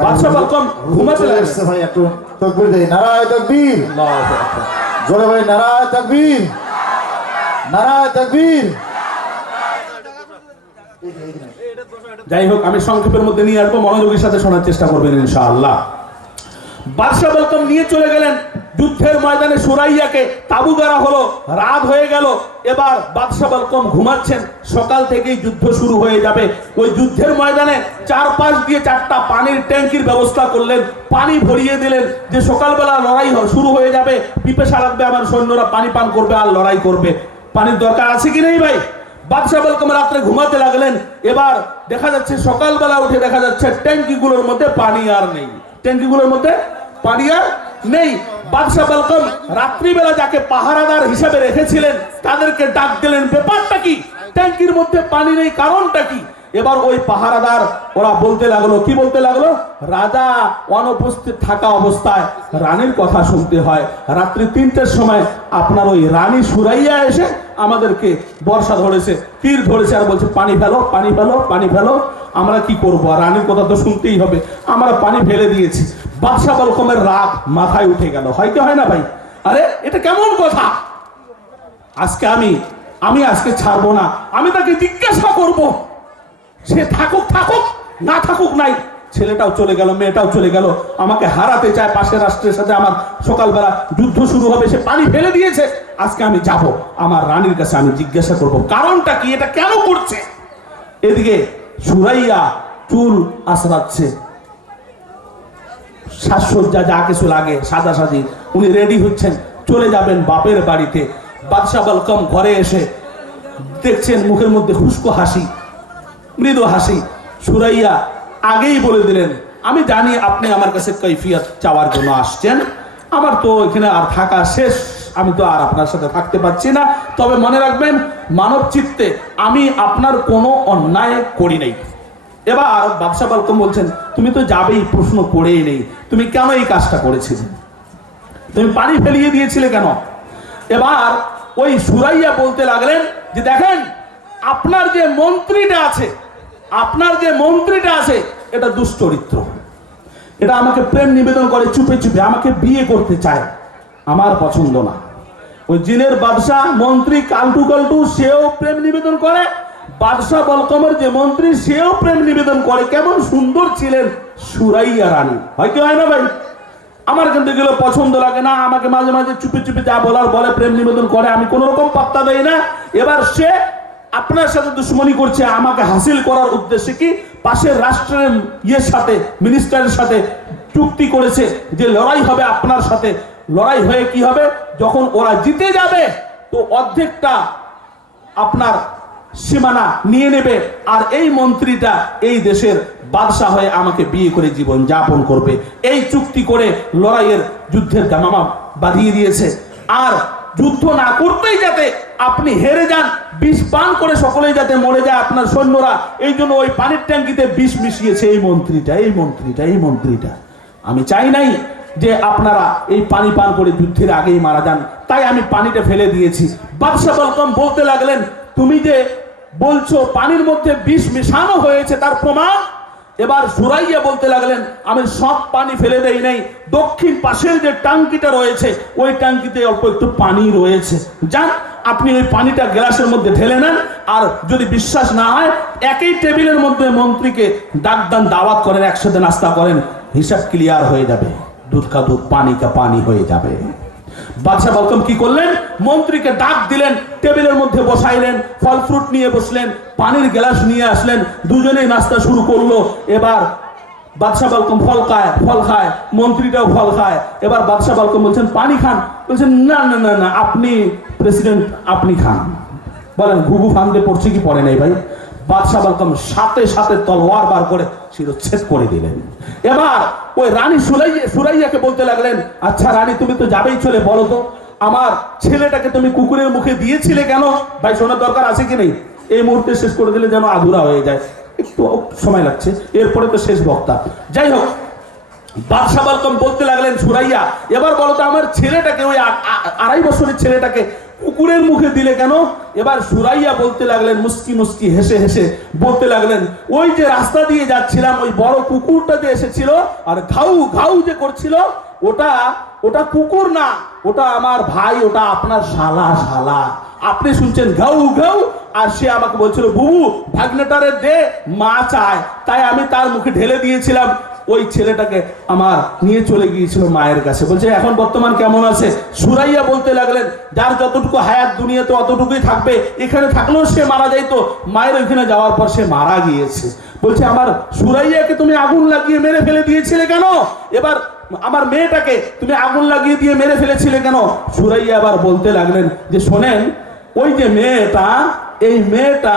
বাদশাহ বলকম ঘুমাতে লাগছে। ভাই একটু তাকবীর দেই, নারায়ে তাকবীর, জোরে ভাই নারায়ে তাকবীর, নারায়ে তাকবীর। যাই হোক, আমি সংক্ষেপের মধ্যে নিয়ে আসবো, মনোযোগের সাথে শোনার চেষ্টা করবেন ইনশাআল্লাহ। বাদশাহ বলকম নিয়ে চলে গেলেন যুদ্ধের ময়দানে সুরাইয়াকে তাবু গাড়া হলো, রাত হয়ে গেল। এবার বাদশা বালকম ঘুমাচ্ছেন, সকাল থেকেই যুদ্ধ শুরু হয়ে যাবে। ওই যুদ্ধের ময়দানে চারপাশ দিয়ে 4টা পানির ট্যাঙ্কির ব্যবস্থা করলেন, পানি ভরিয়ে দিলেন যে সকালবেলা লড়াই শুরু হয়ে যাবে, পিপাসা লাগবে, আমার সৈন্যরা পানি পান করবে আর লড়াই করবে। পানির দরকার আছে কি নেই ভাই? বাদশা বালকম রাত্রে ঘুমাতে লাগলেন। এবার দেখা যাচ্ছে সকালবেলা উঠে দেখা যাচ্ছে ট্যাঙ্কিগুলোর মধ্যে পানি আর নেই, ট্যাঙ্কিগুলোর মধ্যে পানি আর নেই। বাদশা বালকম রাত্রিবেলা যাকে পাহারাদার হিসেবে রেখেছিলেন তাদেরকে ডাক দিলেন, ব্যাপারটা কি, ট্যাঙ্কির মধ্যে পানি নেই, কারণটা কি? এবার ওই পাহারাদার ওরা বলতে লাগলো, কি বলতে লাগলো, রাজা অনুপস্থিত থাকা অবস্থায় রানীর কথা শুনতে হয়। রাত্রি 3টের সময় আপনার ওই রানী সুরাইয়া এসে আমাদেরকে বর্ষা ধরেছে, তীর ধরেছে, আর বলছে পানি ফেলো, পানি ফেলো, পানি ফেলো। আমরা কি করবো, আর রানীর কথা তো শুনতেই হবে, আমরা পানি ফেলে দিয়েছি। বাদশা বালকমের রাগ মাথায় উঠে গেল, হয় কি হয় না ভাই? আরে এটা কেমন কথা? আজকে আমি আজকে ছাড়বো না, আমি তাকে জিজ্ঞাসা করব, সে থাকুক থাকুক, না থাকুক নাই। ছেলেটাও চলে গেল, মেয়েটাও চলে গেল, আমাকে হারাতে চায়, পাশের রাষ্ট্রের সাথে আমার সকালবেলা যুদ্ধ শুরু হবে, সে পানি ফেলে দিয়েছে। আজকে আমি যাব, আমার রানীর কাছে আমি জিজ্ঞাসা করব কারণটা কি, এটা কেন করছে। এদিকে সুরাইয়া চুল আঁচড়াচ্ছে, সাজসজ্জা যা কিছু লাগে সাজাসাজি, উনি রেডি হচ্ছেন, চলে যাবেন বাপের বাড়িতে। বাদশা বালকম ঘরে এসে দেখছেন মুখের মধ্যে খুশকো হাসি, মৃদু হাসি। সুরাইয়া আগেই বলে দিলেন, আমি জানি আপনি আমার কাছে কৈফিয়ত চাওয়ার জন্য আসছেন, আমার তো এখানে আর থাকা শেষ, আমি তো আর আপনার সাথে থাকতে পারছি না। তবে মনে রাখবেন, মানব চিত্তে আমি আপনার কোনো অন্যায় করি নাই। এবার বাদশা বালকম বলছেন, তুমি তো যাবেই, প্রশ্ন করেই নেই, তুমি কেন এই কাজটা করেছিলে, তুমি পানি ফেলিয়ে দিয়েছিলে কেন? এবার ওই সুরাইয়া বলতে লাগলেন যে দেখেন, আপনার যে মন্ত্রীটা আছে, আপনার যে মন্ত্রীটা আছে এটা দুশ্চরিত্র, এটা আমাকে প্রেম নিবেদন করে চুপে চুপে, আমাকে বিয়ে করতে চায়, আমার পছন্দ না। ওই জিনের বাদশা মন্ত্রী কালটু কালটু, সেও প্রেম নিবেদন করে, বাদশা বালকমের যে মন্ত্রী সেও প্রেম নিবেদন করে। কেমন সুন্দর ছিলেন সুরাইয়া রানী, হয় কি হয় না ভাই? আমার কিন্তু এগুলো পছন্দ লাগে না, আমাকে মাঝে মাঝে চুপে চুপে যা বলার বলে, প্রেম নিবেদন করে, আমি কোন রকম পাত্তা দেই না। এবার সে আপনার সাথে দুশ্মনী করছে, আমাকে হাসিল করার উদ্দেশ্যে কি পাশের রাষ্ট্রের সাথে, মিনিস্টারের সাথে চুক্তি করেছে যে লড়াই হবে আপনার সাথে। লড়াই হয়ে কি হবে, যখন ওরা জিতে যাবে তো অর্ধেকটা আপনার সীমানা নিয়ে নেবে, আর এই মন্ত্রীটা এই দেশের বাদশা হয়ে আমাকে বিয়ে করে জীবন যাপন করবে। এই চুক্তি করে লড়াইয়ের যুদ্ধের দামামা বাঁধিয়ে দিয়েছে। আর যুদ্ধ না করতেই যাতে আপনি হেরে যান, বিষ পান করে সকলেই যাতে মরে যায় আপনার সৈন্যরা, এই জন্য ওই পানির ট্যাঙ্কিতে বিষ মিশিয়েছে এই মন্ত্রীটা, এই মন্ত্রীটা, এই মন্ত্রীটা। আমি চাই নাই যে আপনারা এই পানি পান করে যুদ্ধের আগেই মারা যান, তাই আমি পানিটা ফেলে দিয়েছি। বাদশা বালকম বলতে লাগলেন, তুমি যে বলছো পানির মধ্যে বিষ মিশানো হয়েছে, তার প্রমাণ? এবার সুরাইয়া বলতে লাগলেন, আমি সব পানি ফেলে দেই নাই, দক্ষিণ পাশের যে ট্যাঙ্কিটা রয়েছে ওই ট্যাঙ্কিতে অল্প একটু পানি রয়েছে, যান আপনি ওই পানিটা গ্লাসের মধ্যে ঢেলে নেন, আর যদি বিশ্বাস না হয় একই টেবিলের মধ্যে মন্ত্রীকে ডাক দেন, দাওয়াত করেন, একসাথে নাস্তা করেন, হিসাব ক্লিয়ার হয়ে যাবে, দুধ কা দুধ পানি কা পানি হয়ে যাবে। বাদশা বালকম কি করলেন, মন্ত্রীকে ডাক দিলেন, টেবিলের মধ্যে বসাইলেন, ফল ফ্রুট নিয়ে বসলেন, পানির গ্লাস নিয়ে আসলেন, দুজনেই নাস্তা শুরু করলো। এবার বাদশা বালকম ফল খায়, মন্ত্রীটাও ফল খায়। এবার বাদশা বালকম বলছেন পানি খান, বলছেন না না না না, আপনি প্রেসিডেন্ট, আপনি খান। বলেন ঘুঘু ফান্দে পড়ছে কি পড়ে নাই ভাই? বাদশা বালকম সাথে সাথে তলোয়ার বার করে শিরচ্ছেদ করে দিলেন। এবার ওই রানী সুরাইয়াকে বলতে লাগলেন, আচ্ছা রানী, তুমি তো যাবেই, চলে বলো তো আমার ছেলেটাকে তুমি কুকুরের মুখে দিয়েছিলে কেন? ভাই শোনার দরকার আছে কি নেই? এই মুহূর্তে শেষ করে দিলে যেন আধুরা হয়ে যায়, একটু সময় লাগছে, এরপরে তো শেষ বক্তা। যাই হোক, বাদশা বালকম বলতে লাগলেন, সুরাইয়া এবার বলো তো আমার ছেলেটাকে, ওই 2.5 বছরের ছেলেটাকে কুকুরের মুখে দিলে কেন? এবার সুরাইয়া বলতে লাগলেন, মুস্কি মুস্কি হেসে হেসে বলতে লাগলেন, ওই যে রাস্তা দিয়ে যাচ্ছিলাম, ওই বড় কুকুরটা যে এসেছিল আর ঘাউ ঘাউ যে করছিল, ওটা কুকুর না, ওটা আমার ভাই, ওটা আপনার শালা। আপনি শুনছেন ঘাউ ঘাউ, আর সে আমাকে বলছিল বুবু ভাগ্নেটারে দে, মা চায়, তাই আমি তার মুখে ঢেলে দিয়েছিলাম। ওই ছেলেটাকে আমার নিয়ে চলে গিয়েছিল মায়ের কাছে। বলছে এখন বর্তমান কেমন আছে? সুরাইয়া বলতে লাগলেন যার যতটুকু হায়াত দুনিয়াতে অতটুকুই থাকবে, এখানে থাকলেও সে মারা যাইতো, মায়ের ওইখানে যাওয়ার পর সে মারা গিয়েছে। বলছে আমার সুরাইয়াকে তুমি আগুন লাগিয়ে মেরে ফেলে দিয়েছিলে কেন? এবার আমার মেয়েটাকে তুমি আগুন লাগিয়ে দিয়ে মেরে ফেলেছিলে কেন? সুরাইয়া আবার বলতে লাগলেন যে শোনেন, ওই যে মেয়েটা, এই মেয়েটা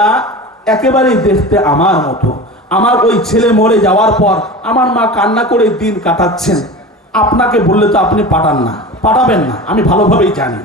একেবারেই দেখতে আমার মতো। আমার ওই ছেলে মরে যাওয়ার পর আমার মা কান্না করে দিন কাটাচ্ছেন। আপনাকে বললে তো আপনি পাঠাবেন না, আমি ভালোভাবেই জানি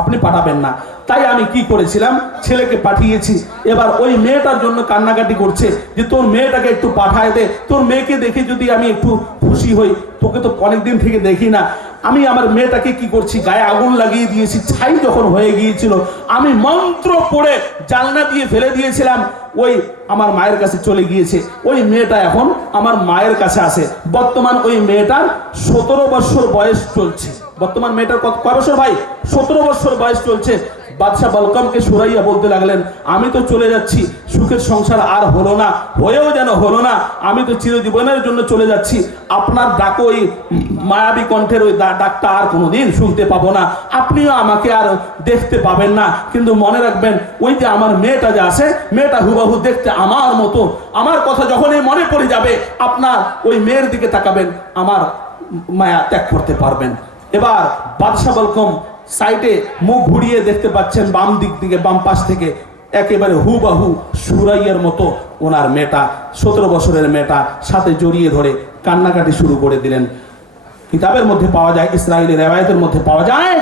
আপনি পাঠাবেন না। তাই আমি কি করেছিলাম, ছেলেকে পাঠিয়েছি। এবার ওই মেয়েটার জন্য কান্নাকাটি করছে যে তোর মেয়েটাকে একটু পাঠায় দে, তোর মেয়েকে দেখে যদি আমি একটু খুশি হই, তোকে তো অনেকদিন থেকে দেখি না। আমি আমার মেয়েটাকে কি করছি, গায়ে আগুন লাগিয়ে দিয়েছি। ছাই যখন হয়ে গিয়েছিল, আমি মন্ত্র পড়ে জানলা দিয়ে ফেলে দিয়েছিলাম। ওই আমার মায়ের কাছে চলে গিয়েছে। ওই মেয়েটা এখন আমার মায়ের কাছে আসে। বর্তমান ওই মেয়েটার 17 বছর বয়স চলছে। বর্তমান মেয়েটার কয় বছর ভাই? 17 বছর বয়স চলছে। বাদশাহ বলকামকে সুরাইয়া বলতে লাগলেন আমি তো চলে যাচ্ছি, সুখের সংসার আর হলো না, হয়েও যেন হলো না, আমি তো চিরজীবনের জন্য চলে যাচ্ছি। আপনার ডাকো, ওই মায়াবী কণ্ঠের ওই ডাকটা আর কোনোদিন শুনতে পাবো না, আপনিও আমাকে আর দেখতে পাবেন না। কিন্তু মনে রাখবেন, ওই যে আমার মেয়েটা যে আছে, মেয়েটা হুবাহু দেখতে আমার মতো। আমার কথা যখনই মনে পড়ে যাবে, আপনার ওই মেয়ের দিকে তাকাবেন, আমার মায়া ত্যাগ করতে পারবেন। এবার বাদশাহ বলকম সাইডে মুখ ঘুরিয়ে দেখতে পাচ্ছেন, বাম দিক থেকে, বাম পাশ থেকে একেবারে হুবাহু সুরাইয়ার মতো ওনার মেয়েটা, 17 বছরের মেয়েটা সাথে জড়িয়ে ধরে কান্নাকাটি শুরু করে দিলেন। কিতাবের মধ্যে পাওয়া যায়, ইসরায়েলি রেওয়ায়েতের মধ্যে পাওয়া যায়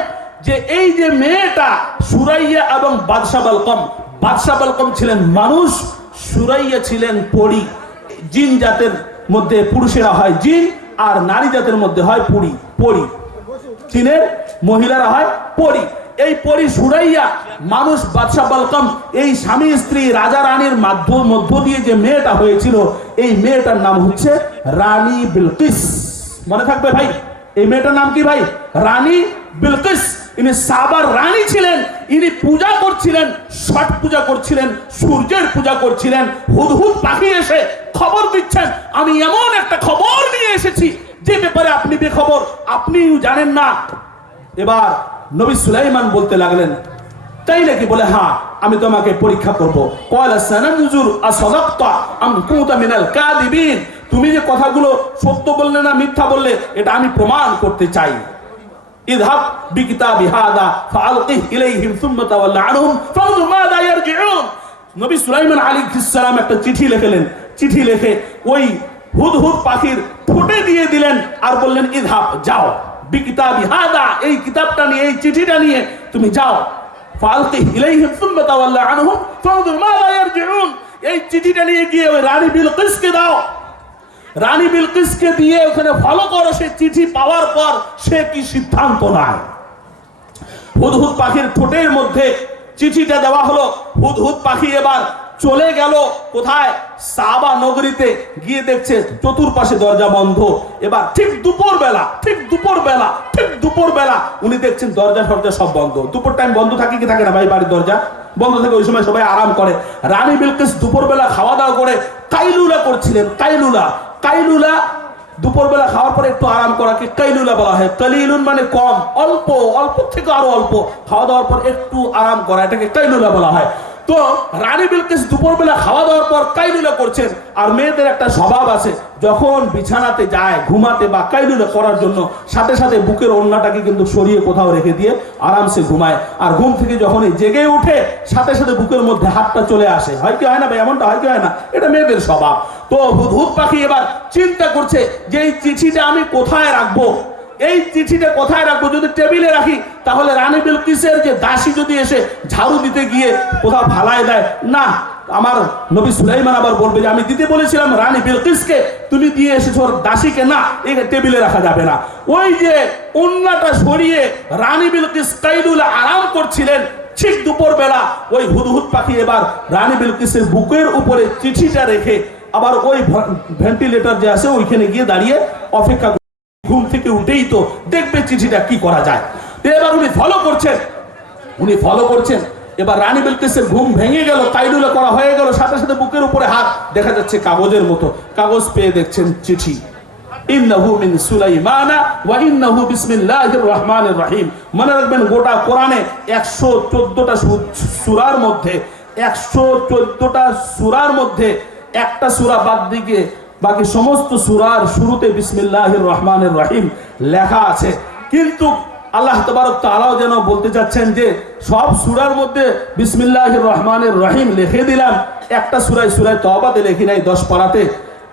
যে এই যে মেয়েটা সুরাইয়া এবং বাদশাহ বলকম ছিলেন মানুষ, সুরাইয়া ছিলেন পরী। জিন জাতের মধ্যে পুরুষেরা হয় জিন, আর নারী জাতের মধ্যে হয় পরী। চীনের মহিলারা হয় পরী। এই পরী সুরাইয়া মানুষ, বাদশাহ বলকাম, এই স্বামী স্ত্রী রাজা রানীর মধ্য দিয়ে যে মেয়েটা হয়েছিল, এই মেয়েটার নাম হচ্ছে রানী বিলকিস। মনে থাকবে ভাই, এই মেয়েটার নাম কি ভাই? রানী বিলকিস। ইনি সাবার রানী ছিলেন। ইনি পূজা করছিলেন, ছট পূজা করছিলেন, সূর্যের পূজা করছিলেন। হুদহুদ পাখি এসে খবর দিচ্ছেন, আমি এমন একটা খবর নিয়ে এসেছি যে ব্যাপারে আপনি বেখবর, আপনিও জানেন না। এবার নবী সুলাইমান বলতে লাগলেন তাই নাকি? বলে হ্যাঁ, আমি তোমাকে পরীক্ষা করবো। তুমি যে কথাগুলো সত্য বললে না মিথ্যা বললে, এটা আমি প্রমাণ করতে চাই। ইযহাব বিকিতাবি হাদা ফাআলকিহ ইলাইহিম সুম্মা তাওয়াল্লা আনহুম ফানজুর মাযা ইয়ারজিউন। নবী সুলাইমান আলাইহিস সালাম একটা চিঠি লিখলেন। চিঠি লিখে ওই হুদহুদ পাখির ঠোঁটে দিয়ে দিলেন, আর বললেন ইযহাব, যাও, বিকিতাবি হাদা, এই কিতাবটা নিয়ে, এই চিঠিটা নিয়ে তুমি যাও। ফাআলকিহ ইলাইহিম সুম্মা তাওয়াল্লা আনহুম ফানজুর মাযা ইয়ারজিউন। এই চিঠিটা নিয়ে গিয়ে ওই রানী বিলকিসকে দাও। রানী বিলকিসকে দিয়ে ওখানে ফলো করো। সে চিঠি পাওয়ার পর সে কি সিদ্ধান্ত নেয়। হুদহুদ পাখির ঠোঁটের মধ্যে চিঠিটা দেওয়া হলো। হুদহুদ পাখি এবার চলে গেল কোথায়? সাবা নগরীতে। গিয়ে দেখছে চতুর্পাশে দরজা বন্ধ। এবার ঠিক দুপুর বেলা উনি দেখছেন দরজা সব বন্ধ। দুপুর টাইম বন্ধ থাকে কি থাকে না ভাই? বাড়ির দরজা বন্ধ থাকে, ওই সময় সবাই আরাম করে। রানী বিলকিস দুপুর বেলা খাওয়া দাওয়া করে কাইলুলা করছিলেন। কাইলুলা দুপুরবেলা খাওয়ার পরে একটু আরাম করাকে কাইলুলা বলা হয়। কালিলুন মানে কম, অল্প থেকে আরো অল্প খাওয়া দাওয়ার পর একটু আরাম করা, এটাকে কাইলুলা বলা হয়। তো রানী বিলকিস দুপুরবেলা খাওয়া দাওয়ার পর কাইলুলা করছেন। আর মেয়েদের একটা স্বভাব আছে, যখন বিছানাতে যায় ঘুমাতে বা কাইলুলা করার জন্য, সাথে সাথে বুকের ওড়নাটাকে কিন্তু সরিয়ে কোথাও রেখে দিয়ে আরামসে ঘুমায়। আর ঘুম থেকে যখনই জেগে উঠে, সাথে সাথে বুকের মধ্যে হাতটা চলে আসে। হয় কি হয় না ভাই? এমনটা হয় কি হয় না? এটা মেয়েদের স্বভাব। তো হুদহুদ পাখি এবার চিন্তা করছে যে এই চিঠিটা আমি কোথায় রাখবো। এই চিঠিটা কোথায় রাখবো? যদি টেবিলে রাখি তাহলে রানী বিলকিসের যে দাসী যদি এসে ঝাড়ু দিতে গিয়ে কোথাও ফালায় দেয়, না, আমার নবী সুলাইমান আবার বলবে যে আমি দিতে বলেছিলাম রানী বিলকিসকে, তুমি দিয়ে এসেছো দাসীকে, না, এই টেবিলে রাখা যাবে না। ওই যে ওন্নাটা সরিয়ে রানী বিলকিস কাইলুলা আরাম করছিলেন, ঠিক দুপুর বেলা ওই হুদহুদ পাখি এবার রানী বিলকিসের বুকের উপরে চিঠিটা রেখে আবার ওই ভেন্টিলেটর যে আছে ওইখানে গিয়ে দাঁড়িয়ে অপেক্ষা। ঘুম থেকে উঠেই তো দেখবে চিঠিটা কি করা যায়। এবার উনি ফলো করছেন। এবার রানী বিলকিসের ঘুম ভেঙে গেল, কাইলুলা করা হয়ে গেল, সাথে সাথে বুকের উপরে হাত, দেখা যাচ্ছে কাগজের মতো। কাগজ পেয়ে দেখছেন চিঠি। ইন্নাহু মিন সুলাইমানা ওয়া ইন্নাহু বিসমিল্লাহির রহমানির রহিম। মনে রাখবেন গোটা কোরআনে 114টা সূরার মধ্যে 114টা সূরার মধ্যে একটা সূরা বাদ দিয়ে বাকি সমস্ত সূরার শুরুতে বিসমিল্লাহির রহমানির রহিম লেখা আছে। কিন্তু আল্লাহ তাবারক তাআলাও যেন বলতে চাচ্ছেন যে সব সূরার মধ্যে বিসমিল্লাহির রহমানির রহিম লিখে দিলাম, একটা সূরায় তওবাতে লিখি নাই 10 পারাতে,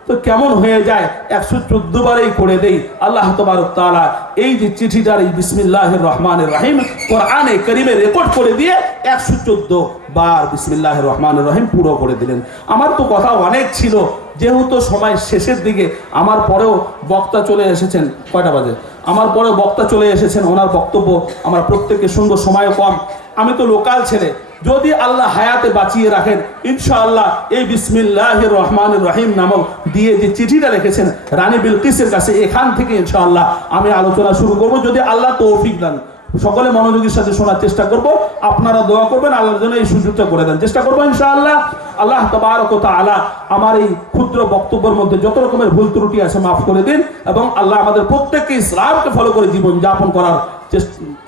তো কেমন হয়ে যায় 114 বারেই করে দেই। আল্লাহ তাবারক তাআলা এই যে চিঠিটার এই বিসমিল্লাহির রহমানির রহিম কোরআনে কারীমে রেকর্ড করে দিয়ে 114 বার বিসমিল্লাহির রহমানির রহিম পুরো করে দিলেন। আমার তো কথা অনেক ছিল, যেহেতু সময় শেষের দিকে, আমার পরেও বক্তা চলে এসেছেন, কয়টা বাজে, আমার পরেও বক্তা চলে এসেছেন, ওনার বক্তব্য আমরা প্রত্যেকে শুনবো, সময় কম। আমি তো লোকাল ছেলে, যদি আল্লাহ হায়াতে বাঁচিয়ে রাখেন ইনশাআল্লাহ এই বিসমিল্লাহির রহমানির রহিম নামক দিয়ে যে চিঠিটা রেখেছেন রানী বিলকিসের কাছে, এখান থেকে ইনশাআল্লাহ আমি আলোচনা শুরু করব, যদি আল্লাহ তৌফিক দেন। সকলে মনোযোগের সাথে শোনার চেষ্টা করব, আপনারা দোয়া করবেন আল্লাহর জন্য এই সুযোগটা করে দেন, চেষ্টা করবো ইনশাআল্লাহ। আল্লাহ তাবারক ওয়া তাআলা আমার এই ক্ষুদ্র বক্তব্যের মধ্যে যত রকমের ভুল ত্রুটি আছে মাফ করে দিন, এবং আল্লাহ আমাদের প্রত্যেককে ইসলামকে ফলো করে জীবন যাপন করার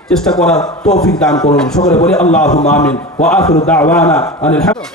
চেষ্টা করার তৌফিক দান করুন। সকলে বলি আল্লাহুম্মা আমিন ওয়া আখিরু দাওয়ানা আনিল হামদ।